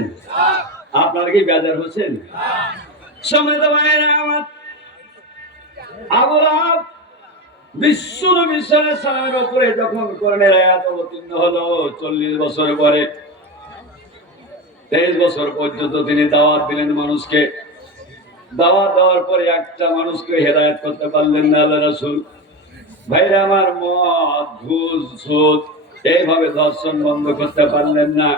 আপনারা কি বেজার হচ্ছেন? সম্মানিত ভাইরা আমার, আবু লাহাব বিশ্ব নবী সাল্লাল্লাহু আলাইহি ওয়াসাল্লামের উপরে যখন কোরআনের আয়াত অবতীর্ণ হলো, 40 বছর পরে 23 বছর পর্যন্ত তিনি দাওয়াত দিলেন মানুষকে। দাওয়াত দেওয়ার পরে একটা মানুষকে হেদায়েত করতে পারলেন না আল্লাহ রাসূল। ভাইরা আমার, মদ, ঘুষ, সুদ, এইভাবে ধর্ষণ বন্ধ করতে পারলেন না,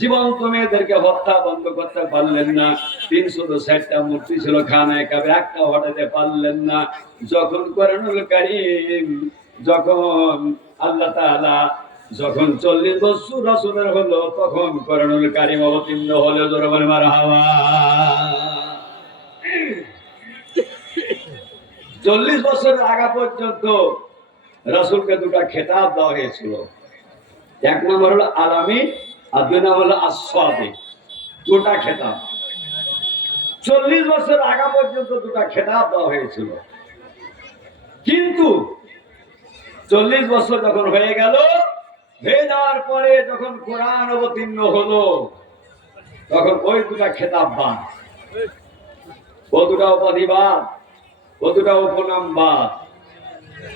জীবন্ত মেয়েদেরকে হত্যা বন্ধ করতে পারলেন না, 360টা মূর্তি ছিল খানায় কাবে, একটা হটাতে পারলেন না। যখন কোরআনুল কারীম, যখন আল্লাহ তাআলা যখন 40 বছর রাসূলের হলো, তখন কোরআনুল কারীম অবতীর্ণ হলো, জোরে বলে মারহাবা। 40 বছরের আগে পর্যন্ত রাসূলকে দুটো খেতাব দেওয়া হয়েছিল। এক নম্বর হলো আলামী, আর দুই নম্বর হলো আস-সাদিক। দুটো খেতাব 40 বছর আগে পর্যন্ত দুটো খেতাব দেওয়া হয়েছিল। কিন্তু 40 বছর যখন হয়ে গেল, হয়ে যাওয়ার পরে যখন কোরআন অবতীর্ণ হলো, তখন ওই দুটো খেতাব বাদ, ও দুটো উপাধি বাদ, ও দুটো উপনাম বাদ,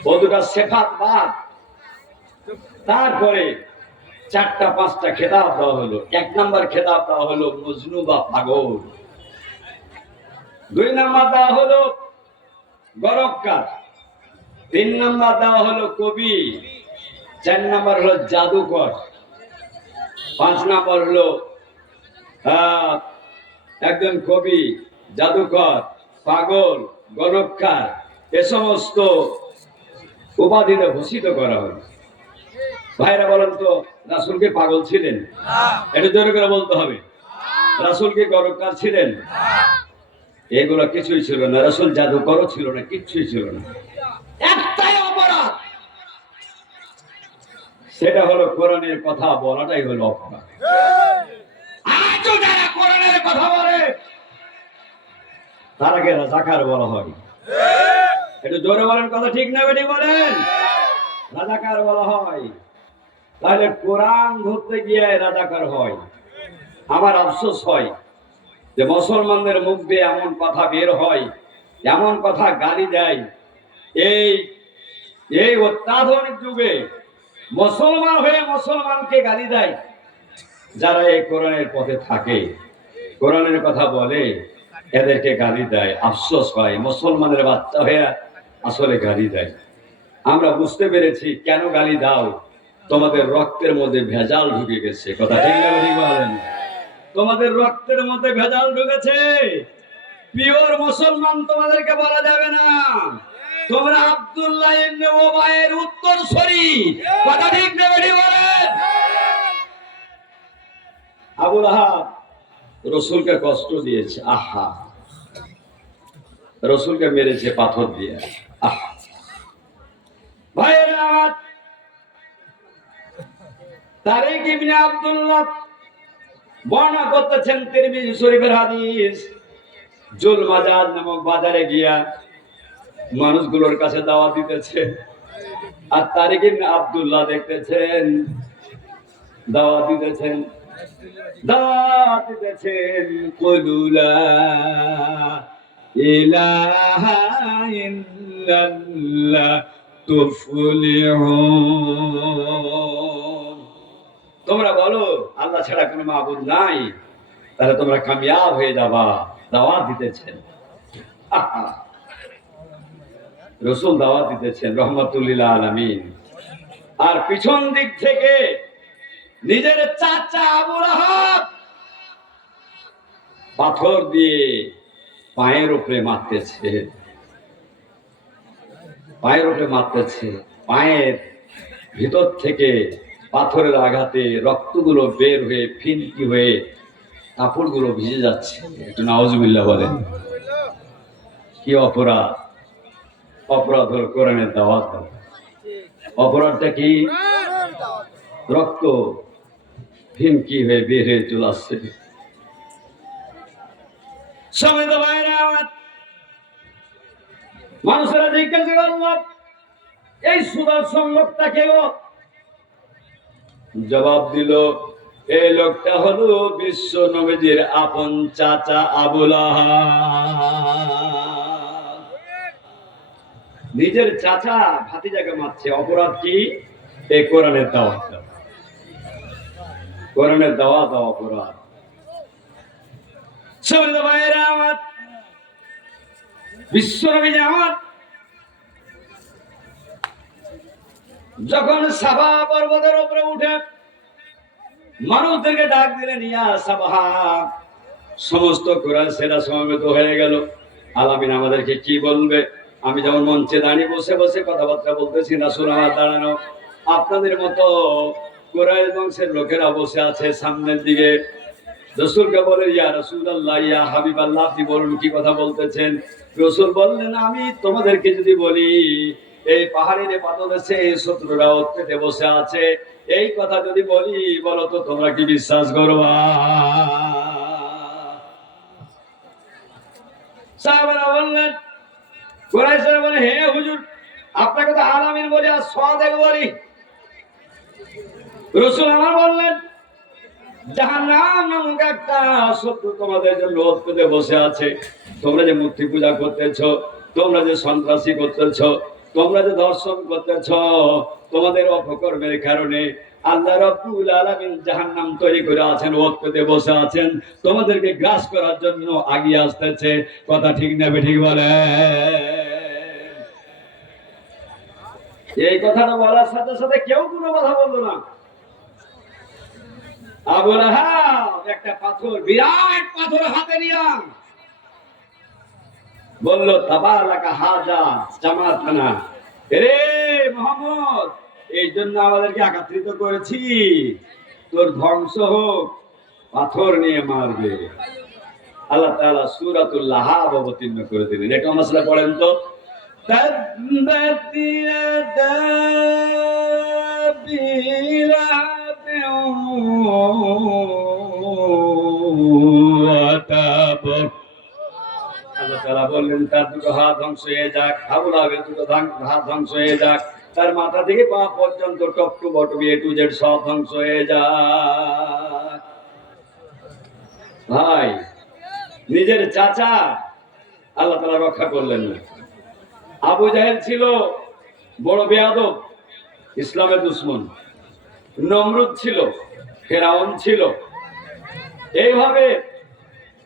ও দুটো সিফাত বাদ। তারপরে 4টা 5টা খেতাব দেওয়া হলো। 1 নম্বর খেতাব দেওয়া হলো মজনু বা পাগল, 2 নম্বর দেওয়া হলো গরবকার, 3 নম্বর দেওয়া হলো কবি, 4 নম্বর হলো জাদুকর, 5 নম্বর হলো একজন কবি, জাদুকর, পাগল, গণককার। এ সমস্ত উপাধিতে ভূষিত করা হলো। ভাইরা বলেন তো, রাসূল কি পাগল ছিলেন? এটা জোরে করে বলতে হবে। রাসূল কি গণককার ছিলেন? এগুলো কিছুই ছিল না। রাসূল জাদুকরও ছিল না, কিছুই ছিল না। একটাই অপরাধ, সেটা হলো কোরআনের কথা বলাটাই হলো অপরাধ। আজও যারা কোরআনের কথা বলে তারাকে রাজাকার বলা হয়। একটু জোরে বলেন, কথা ঠিক না বেটি বলেন? রাজাকার বলা হয়। তাহলে কোরআন ধরতে গিয়ে রাজাকার হয়। আমার আফসোস হয় যে মুসলমানদের মুখ দিয়ে এমন কথা বের হয়, এমন কথা গালি দেয়। এই অত্যাধুনিক যুগে মুসলমান হয়ে মুসলমানকে গালি দেয়, যারা এই কোরআনের পথে থাকে, কোরআনের কথা বলে, এদেরকে গালি দেয়, আফসোস হয় মুসলমানের বাচ্চা হয়ে আসলে গালি দেয়। আমরা বুঝতে পেরেছি কেন গালি দাও, তোমাদের রক্তের মধ্যে ভেজাল ঢুকে গেছে। কথা ঠিক না ঠিক বলেন? তোমাদের রক্তের মধ্যে ভেজাল ঢুকেছে। পিওর মুসলমান তোমাদেরকে বলা যাবে না। তোমরা আব্দুল্লাহ ইবনে উবাইয়ের উত্তরসূরি। কথা ঠিক না ঠিক বলেন? আবু লাহাব রসুলকে কষ্ট দিয়েছে, আহা, রসুলকে মেরেছে পাথর দিয়ে, আহা। ভাইয়েরা, তারিক ইবনে আব্দুল্লাহ বর্ণনা করতেছেন তিরমিজি শরীফের হাদিস। জুল মাজার নামক বাজারে গিয়া মানুষগুলোর কাছে দাওয়াত দিতেছে, আর তারিক ইবনে আব্দুল্লাহ দেখতেছেন দাওয়াত দিতেছেন, দাওয়াত দিতেছেন কুলুলা ইলাহা ইল্লাল্লাহ তুফলিহুন। তোমরা বলো আল্লাহ ছাড়া কোনো মাবুদ নাই, তাহলে তোমরা কামিয়াব হয়ে যাবা। দাওয়াত দিতেছেন, রাসূল দাওয়াত দিতেছেন রাহমাতুল লিল আলামিন। আর পিছন দিক থেকে নিজের চাচা আবু লাহাব পাথর দিয়ে পায়ের উপরে মারতেছে, পায়ের উপরে মারতেছে। পায়ের ভিতর থেকে পাথরের আঘাতে রক্তগুলো বের হয়ে ফিনকি হয়ে কাপড়গুলো ভিজে যাচ্ছে। একটু নাউজুবিল্লাহ বলেন। কি অপরাধ! অপরাধ হল কোরআনের দাওয়াত। অপরাধটা কি? রক্ত ফিনকি হয়ে বের হয়ে চলে আসছে। মানুষেরা জিজ্ঞাসা করল, এই সুদর্শন লোকটা কেউ? জবাব দিল, এই লোকটা হলো বিশ্ব নবীজির আপন চাচা আবু লাহাব। নিজের চাচা ভাতিজাকে মারছে, অপরাধ কি? এই কোরআনের দাওয়াত। কোরআনের দাওয়াত অপরাধ। বিশ্ব নবীজি আমার যখন সাফা পর্বতের উপরে উঠে মানুষদেরকে ডাক দিলেন, ইয়া সাফা, সমস্ত কুরাইশরা সমবেত হয়ে গেল। আলামিন আমাদেরকে কি বলবে? আমি যেমন মঞ্চে দাঁড়িয়ে বসে বসে কথাবার্তা বলতেছি, রাসূল আমার দাঁড়ানো। আপনাদের মতো কুরাইশ বংশের লোকেরা বসে আছে সামনের দিকে। রাসূলকে বলে, ইয়া রাসূলুল্লাহ, ইয়া হাবিবাল্লাহ, আপনি বলুন কি কথা বলতেছেন? রাসূল বললেন, আমি তোমাদেরকে যদি বলি এই পাহাড়ের পাদদেশে শত্রুরা পেটে বসে আছে, এই কথা যদি বলি, বলো তো তোমরা কি বিশ্বাস করবা? সাহাবারা বললেন, কুরাইশরা বলে, হে হুজুর, আপনাকে তো আলামিন বলি আর সাদেক বলি। রাসূল আমার বললেন, জাহান্নাম নামক একটা শত্রু তোমাদের জন্য পেতে বসে আছে। তোমরা যে মূর্তি পূজা করতেছো, তোমরা যে সন্ত্রাসী করতেছো, তোমরা যে দর্শন করতেছো, তোমাদের অপকর্মের কারণে আল্লাহ রাব্বুল আলামিন জাহান্নাম তৈরি করে আছেন, ওত পেতে বসে আছেন, তোমাদেরকে গ্রাস করার জন্য আগিয়ে আসতেছে। কথা ঠিক না ঠিক বলে? এই কথাটা বলার সাথে সাথে কেউ কোনো কথা বললো না। আবু লাহাব একটা পাথর, বিরাট পাথর হাতে নিয়া বলল, তাবারাকা হাজা জামাতানা, রে মুহাম্মদ, এই জন্য আমাদেরকে একত্রিত করেছি, তোর ধ্বংস হোক, পাথর নিয়ে মারবে। আল্লাহ তাআলা সূরাতুল লাহাব অবতীর্ণ করে দিলেন। এটা মাসলা পড়েন তো। তাব্বাত ইয়াদা আল্লাহ তাআলা বললেন, তার দুটো হাত ধ্বংস হয়ে যাক, আবু লাহাবের দুটো হাত ধ্বংস হয়ে যাক, তার মাথা থেকে পা পর্যন্ত top to bottom A to Z সব ধ্বংস হয়ে যাক। ভাই, নিজের চাচা আল্লাহ তাআলা রক্ষা করলেন না। আবু জাহেল ছিল বড় বেয়াদব, ইসলামের দুশমন। নমরুদ ছিল ফেরাউন ছিল, এইভাবে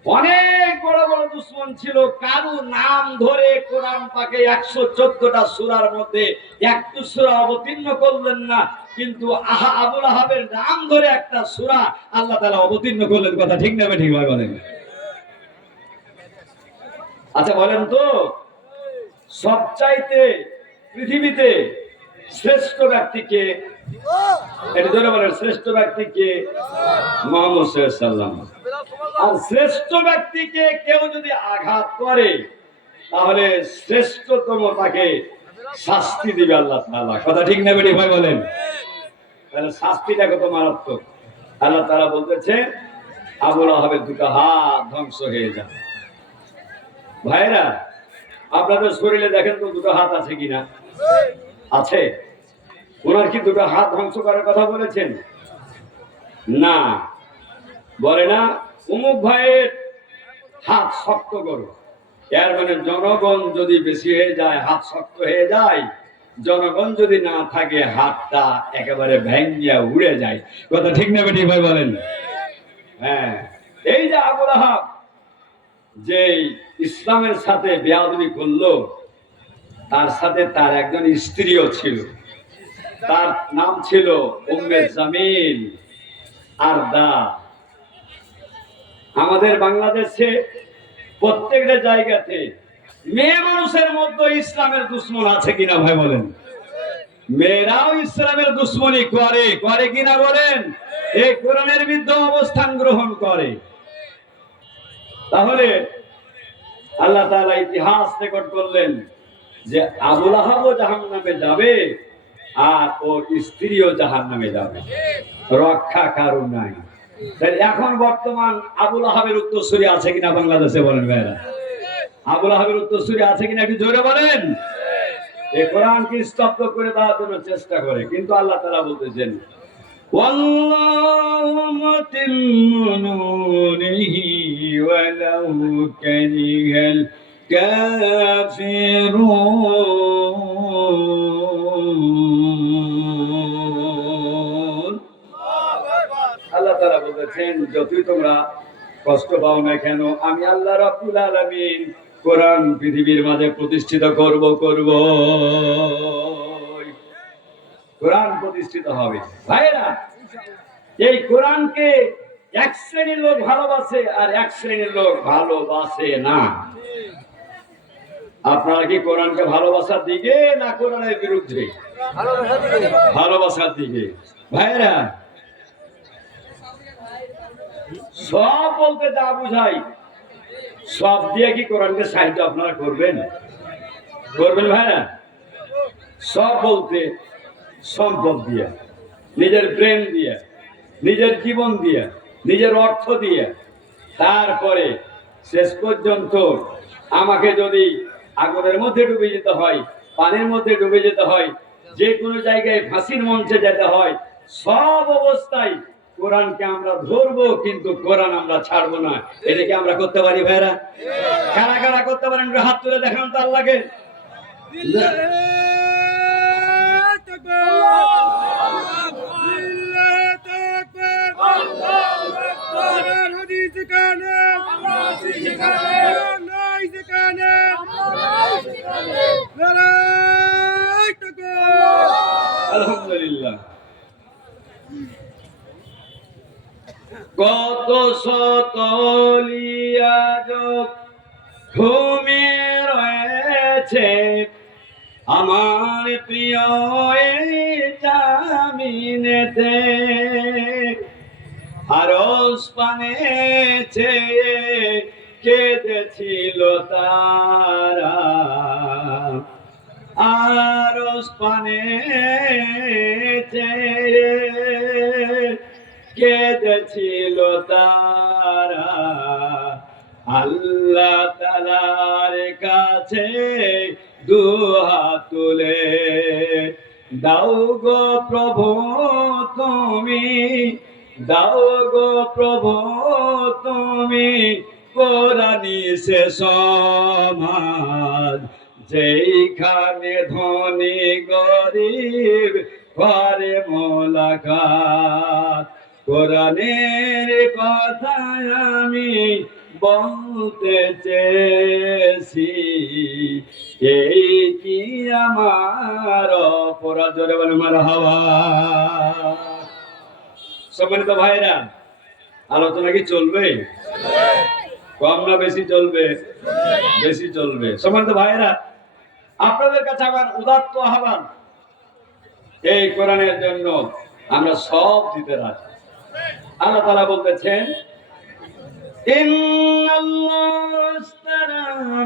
অনেক বড় বড় দুশ্মন ছিল। কারো নাম ধরে কোরআন পাকে 114টা সূরার মধ্যে একটু সূরা অবতীর্ণ করলেন না, কিন্তু আবুল আহাবের নাম ধরে একটা সূরা আল্লাহ তাআলা অবতীর্ণ করলেন। কথা ঠিক না ঠিক ভাই বলেন? আচ্ছা বলেন তো, সবচাইতে পৃথিবীতে শ্রেষ্ঠ ব্যক্তিকে, এটা ধরে বলেন, শ্রেষ্ঠ ব্যক্তিকে মুহাম্মদ সাল্লাল্লাহু আলাইহি ওয়াসাল্লাম। আর শ্রেষ্ঠ ব্যক্তিকে কেউ যদি আঘাত করে তাহলে শ্রেষ্ঠতম তাকে শাস্তি দিবে আল্লাহ তাআলা। কথা ঠিক না বেটি ভাই বলেন? তাহলে শাস্তিটা কত মারাত্মক। আল্লাহ তাআলা বলতেছে আবুল আহাবের দুটো হাত ধ্বংস হয়ে যাবে। ভাইরা, আপনাদের শরীরে দেখেন তো দুটো হাত আছে কিনা? আছে। ওনার কি দুটো হাত ধ্বংস করার কথা বলেছেন? না, বলে না অমুক ভাইয়ের হাত শক্ত করো, এর মানে জনগণ যদি বেশি হয়ে যায়, হাত শক্ত হয়ে যায়, জনগণ যদি না থাকে হাতটা একেবারে ভেঙে উড়ে যায়। কথা ঠিক না বেটি ভাই বলেন? হ্যাঁ, এই যে আবুল আহাব যে ইসলামের সাথে বেয়াদবি করলো, তার সাথে তার একজন স্ত্রীও ছিল, তার নাম ছিল উম্মে জামিল আরদা। আমাদের বাংলাদেশে প্রত্যেকটা জায়গাতে মেয়ে মানুষের মধ্যে ইসলামের দুশ্মন আছে কিনা ভাই বলেন? মেয়েরাও ইসলামের দুশ্মনী করে, করে কিনা বলেন? এই কোরআনের বিরুদ্ধে অবস্থান গ্রহণ করে। তাহলে আল্লাহ তাআলা ইতিহাস রেকর্ড করলেন যে আবুল আহাবও জাহান্নামে যাবে আর ওর স্ত্রীও জাহান্নামে যাবে, রক্ষা কারো নাই। এখন বর্তমান আবুল আহাবের উত্তরসূরি আছে কিনা বাংলাদেশে বলেন ভাইরা? আবুল আহাবের উত্তরসূরি আছে কিনা একটু জোরে বলেন? এই কোরআনকে স্তব্ধ করে দেওয়ার জন্য চেষ্টা করে, কিন্তু আল্লাহ তাআলা বলতেছেন ওয়াল্লাহু মুতিম্মু নূরিহি ওয়ালাউ কারিহাল কাফিরুন। আল্লাহ তাআলা বলতেছেন যতই তোমরা কষ্ট পাও না কেন, আমি আল্লাহ রাব্বুল আলামিন কোরআন পৃথিবীর মাঝে প্রতিষ্ঠিত করব। কোরআন প্রতিষ্ঠিত হবে। ভাইরা, এই কোরআনকে এক শ্রেণীর লোক ভালোবাসে আর এক শ্রেণীর লোক ভালোবাসে না। আপনারা কি কোরআনকে ভালোবাসার দিকে না কোরআনের বিরুদ্ধে? ভালোবাসার দিকে। ভাইরা, সব বলতে যা বুঝাই সব দিয়ে কি কোরআনকে সাহায্য আপনারা করবেন? করবেন ভাইরা? সব বলতে সম্পদ দিয়ে, নিজের প্রেম দিয়ে, নিজের জীবন দিয়ে, নিজের অর্থ দিয়ে, তারপরে শেষ পর্যন্ত আমাকে যদি আগুনের মধ্যে ডুবে যেতে হয়, পানির মধ্যে ডুবে যেতে হয়, যে কোনো জায়গায় ফাঁসির মঞ্চে যেতে হয়, সব অবস্থায় কোরআনকে আমরা ধরবো, কিন্তু কোরআন আমরা ছাড়বো না। এটা কি আমরা করতে পারি ভাইরা? কারা কারা করতে পারেন হাত তুলে দেখান তো আল্লাহকে। আলহামদুলিল্লাহ। কত শতলিয়া ঘুমিয়ে রয়েছে আমার প্রিয় জামিনেতে, আরশ পানে চেয়ে কেঁদেছিল তারা, আরশ পানে চেয়ে কেঁদেছিল তারা। আল্লাহ তাআলার কাছে দুহাত তুলে দাও গো প্রভু তুমি, দাও গো প্রভু তুমি কোরআনি সে সমাজ, যেইখানে ধনী গরিব করে মোলাকাত। কোরআনের কথা আমি বলতে চেয়েছি, এই কি আমার অপরাধ? জোরে বলে মারহাবা। সম্মানিত ভাইরা, আলোচনা কি চলবে? কম না বেশি চলবে? বেশি চলবে। সম্মানিত ভাইরা, আপনাদের কাছে আমার উদাত্ত আহ্বান, এই কোরআনের জন্য আমরা সব দিতে রাজি। আল্লাহ তাআলা বলতেছেন, ইন্নাল্লাহা আশতারা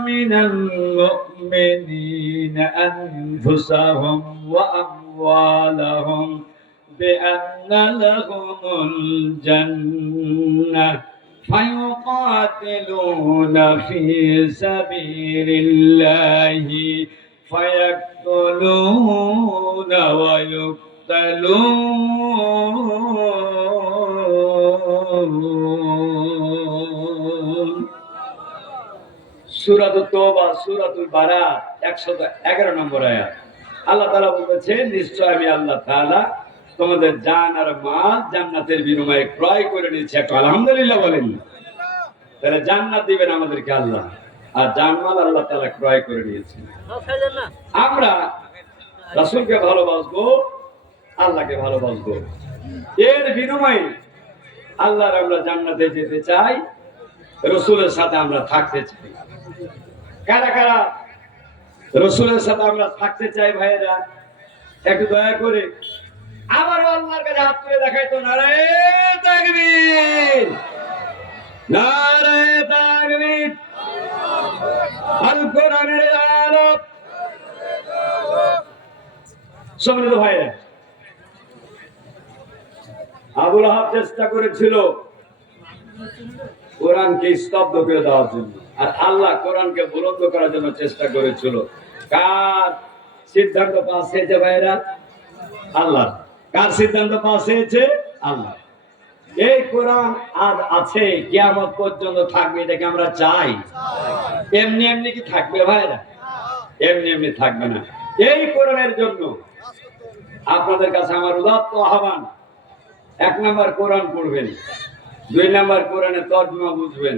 মিনাল মুমিনিনা আনফুসাহুম ওয়া আমওয়ালাহুম বিআন্না লাহুমুল জান্নাহ ফায়ুকাতিলুনা ফি সাবিলিল্লাহি ফায়াকতুলুনা ওয়া ইউকতালুন। সূরাতুত তাওবা, সূরাতুল বারাত 111 নম্বর আয়াত। আল্লাহ তাআলা বলেছেন, নিশ্চয় আমি আল্লাহ তাআলা তোমাদের জান আর মাল জান্নাতের বিনিময়ে ক্রয় করে নিয়েছি। একটু আলহামদুলিল্লাহ বলেন। তাহলে জান্নাত দিবেন আমাদেরকে আল্লাহ, আর জানমাল আল্লাহ তাআলা ক্রয় করে নিয়েছেন। আমরা রাসূলকে ভালোবাসবো, আল্লাহকে ভালোবাসবো। এর বিনিময়ে আল্লাহর আমরা জান্নাতে যেতে চাই, রাসূলের সাথে আমরা থাকতে চাই। কারা কারা রাসূলের সাথে আমরা থাকতে চাই ভাইয়েরা? একটু দয়া করে আবার আল্লাহর কাছে হাত তুলে দেখাই তো। নারে তাকবীর, নারে তাকবীর। আল কোরআনের আলো। সম্মানিত ভাইরা, আবু লাহাব চেষ্টা করেছিল কোরআনকে স্তব্ধ করে দেওয়ার জন্য, আর আল্লাহ কোরআনকে বুলন্দ করার জন্য চেষ্টা করেছিল। কার সিদ্ধান্ত পাস হয়েছে ভাইরা? আল্লাহ। কার সিদ্ধান্ত পাস হয়েছে? আল্লাহ। এই কোরআন আজ আছে, কিয়ামত পর্যন্ত থাকবে, এটাকে আমরা চাই। এমনি এমনি কি থাকবে ভাইরা? এমনি এমনি থাকবে না। এই কোরআনের জন্য আপনাদের কাছে আমার উদাত্ত আহ্বান, 1 নাম্বার কোরআন পড়বেন, 2 নাম্বার কোরআনের তর্জমা বুঝবেন,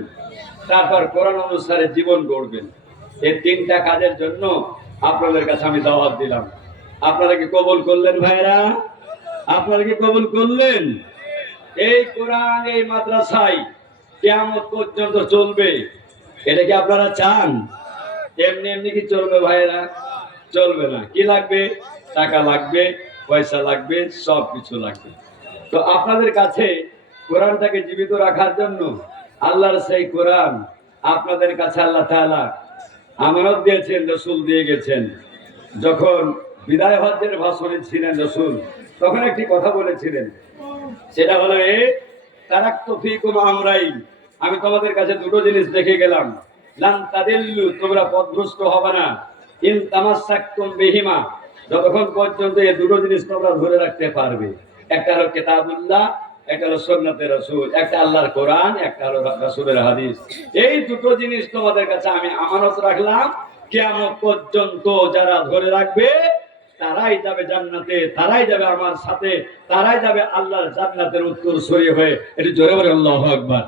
তারপর কোরআন অনুসারে জীবন গড়বেন। এই 3টা কাজের জন্য আপনাদের কাছে আমি দাওয়াত দিলাম। আপনারা কি কবুল করলেন ভাইরা? আপনারা কি কবুল করলেন? এই কোরআন এই মাদ্রাসায় কিয়ামত পর্যন্ত চলবে, এটা কি আপনারা চান? এমনি এমনি কি চলবে ভাইরা? চলবে না। কি লাগবে? টাকা লাগবে, পয়সা লাগবে, সব কিছু লাগবে। তো আপনাদের কাছে কোরআনটাকে জীবিত রাখার জন্য আল্লাহর সেই কোরআন আপনাদের কাছে আল্লাহ তাআলা আমানত দিয়েছেন, রাসূল দিয়ে গেছেন। যখন বিদায় হজ্জের ভাষণে ছিলেন রাসূল, তখন একটি কথা বলেছিলেন, সেটা হলো, তারাক্তু ফীকুম আমরাইন, আমি তোমাদের কাছে 2টো জিনিস দেখে গেলাম। লান তাদিল্লু, তোমরা পথভ্রষ্ট হবে না। ইন তামাসসাকতুম বিহিমা, যতক্ষণ পর্যন্ত এই 2টো জিনিস তোমরা ধরে রাখতে পারবে। একটা হলো কিতাবুল্লাহ, একটা হলো সুন্নাতে রাসূল, একটা আল্লাহর কোরআন, একটা হলো রাসূলের হাদিস। এই 2টো জিনিস তোমাদের কাছে আমি আমানত রাখলাম। কিয়ামত পর্যন্ত যারা ধরে রাখবে তারাই যাবে জান্নাতে, তারাই যাবে আমার সাথে, তারাই যাবে আল্লাহর জান্নাতের উত্তরসূরি হয়ে। এটি জোরে বলে আল্লাহু আকবার।